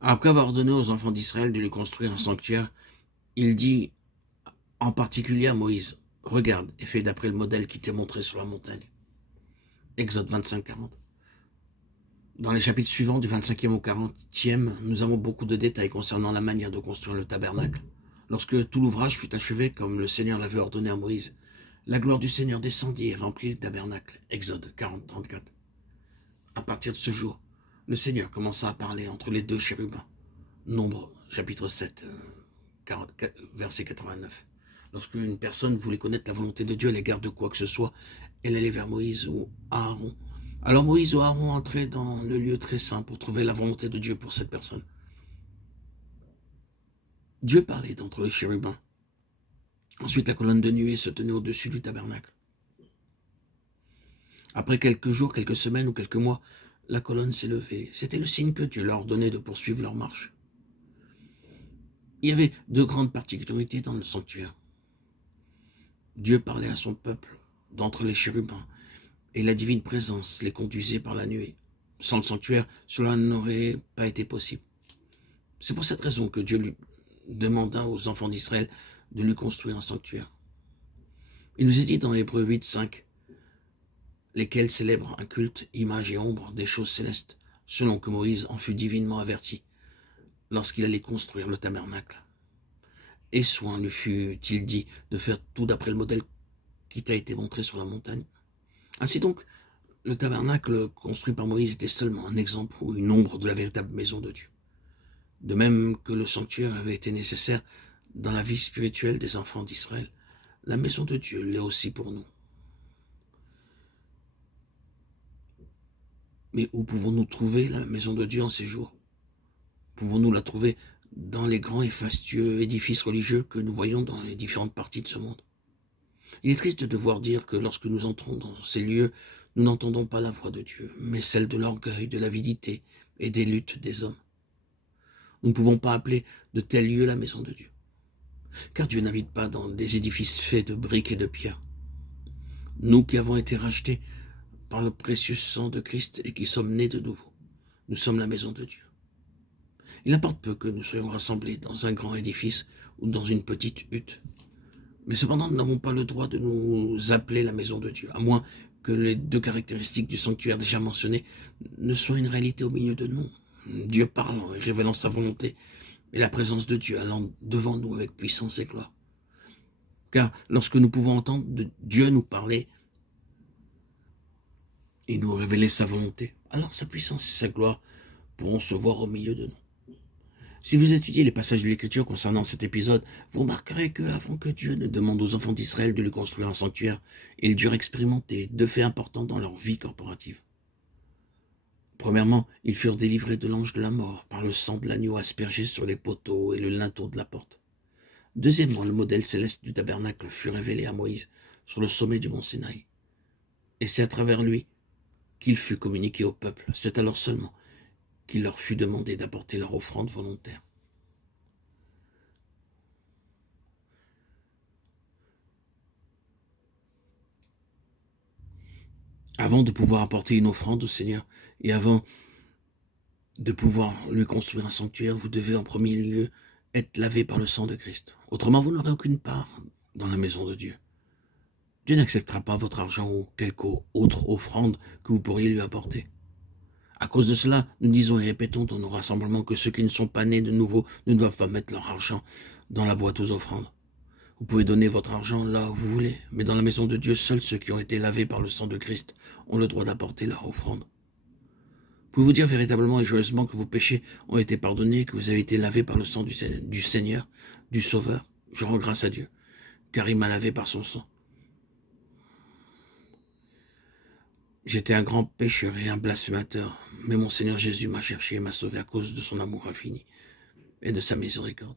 Après avoir ordonné aux enfants d'Israël de lui construire un sanctuaire, il dit en particulier à Moïse, « Regarde et fais d'après le modèle qui t'est montré sur la montagne. » Exode 25, 40. Dans les chapitres suivants, du 25e au 40e, nous avons beaucoup de détails concernant la manière de construire le tabernacle. Lorsque tout l'ouvrage fut achevé, comme le Seigneur l'avait ordonné à Moïse, la gloire du Seigneur descendit et remplit le tabernacle. Exode 40, 34. À partir de ce jour, le Seigneur commença à parler entre les deux chérubins. Nombre, chapitre 7, 44, verset 89. Lorsque une personne voulait connaître la volonté de Dieu à l'égard de quoi que ce soit, elle allait vers Moïse ou Aaron. Alors Moïse ou Aaron entraient dans le lieu très saint pour trouver la volonté de Dieu pour cette personne. Dieu parlait d'entre les chérubins. Ensuite, la colonne de nuée se tenait au-dessus du tabernacle. Après quelques jours, quelques semaines ou quelques mois, la colonne s'est levée. C'était le signe que Dieu leur ordonnait de poursuivre leur marche. Il y avait de grandes particularités dans le sanctuaire. Dieu parlait à son peuple d'entre les chérubins, et la divine présence les conduisait par la nuée. Sans le sanctuaire, cela n'aurait pas été possible. C'est pour cette raison que Dieu lui demanda aux enfants d'Israël de lui construire un sanctuaire. Il nous est dit dans Hébreux 8, 5, lesquels célèbrent un culte, image et ombre des choses célestes, selon que Moïse en fut divinement averti lorsqu'il allait construire le tabernacle. Et soin lui fut-il dit de faire tout d'après le modèle qui t'a été montré sur la montagne. Ainsi donc, le tabernacle construit par Moïse était seulement un exemple ou une ombre de la véritable maison de Dieu. De même que le sanctuaire avait été nécessaire dans la vie spirituelle des enfants d'Israël, la maison de Dieu l'est aussi pour nous. Mais où pouvons-nous trouver la maison de Dieu en ces jours? Pouvons-nous la trouver dans les grands et fastueux édifices religieux que nous voyons dans les différentes parties de ce monde? Il est triste de devoir dire que lorsque nous entrons dans ces lieux, nous n'entendons pas la voix de Dieu, mais celle de l'orgueil, de l'avidité et des luttes des hommes. Nous ne pouvons pas appeler de tels lieux la maison de Dieu, car Dieu n'habite pas dans des édifices faits de briques et de pierres. Nous qui avons été rachetés par le précieux sang de Christ et qui sommes nés de nouveau, nous sommes la maison de Dieu. Il importe peu que nous soyons rassemblés dans un grand édifice ou dans une petite hutte, mais cependant nous n'avons pas le droit de nous appeler la maison de Dieu, à moins que les deux caractéristiques du sanctuaire déjà mentionnées ne soient une réalité au milieu de nous. Dieu parlant et révélant sa volonté, et la présence de Dieu allant devant nous avec puissance et gloire. Car lorsque nous pouvons entendre Dieu nous parler et nous révéler sa volonté, alors sa puissance et sa gloire pourront se voir au milieu de nous. Si vous étudiez les passages de l'Écriture concernant cet épisode, vous remarquerez qu'avant que Dieu ne demande aux enfants d'Israël de lui construire un sanctuaire, ils durent expérimenter deux faits importants dans leur vie corporative. Premièrement, ils furent délivrés de l'ange de la mort par le sang de l'agneau aspergé sur les poteaux et le linteau de la porte. Deuxièmement, le modèle céleste du tabernacle fut révélé à Moïse sur le sommet du mont Sinaï. Et c'est à travers lui qu'il fut communiqué au peuple. C'est alors seulement qu'il leur fut demandé d'apporter leur offrande volontaire. Avant de pouvoir apporter une offrande au Seigneur et avant de pouvoir lui construire un sanctuaire, vous devez en premier lieu être lavé par le sang de Christ. Autrement, vous n'aurez aucune part dans la maison de Dieu. Dieu n'acceptera pas votre argent ou quelque autre offrande que vous pourriez lui apporter. À cause de cela, nous disons et répétons dans nos rassemblements que ceux qui ne sont pas nés de nouveau ne doivent pas mettre leur argent dans la boîte aux offrandes. Vous pouvez donner votre argent là où vous voulez, mais dans la maison de Dieu, seuls ceux qui ont été lavés par le sang de Christ ont le droit d'apporter leur offrande. Pouvez-vous dire véritablement et joyeusement que vos péchés ont été pardonnés, que vous avez été lavés par le sang du Seigneur, du Sauveur? Je rends grâce à Dieu, car il m'a lavé par son sang. J'étais un grand pécheur et un blasphémateur, mais mon Seigneur Jésus m'a cherché et m'a sauvé à cause de son amour infini et de sa miséricorde.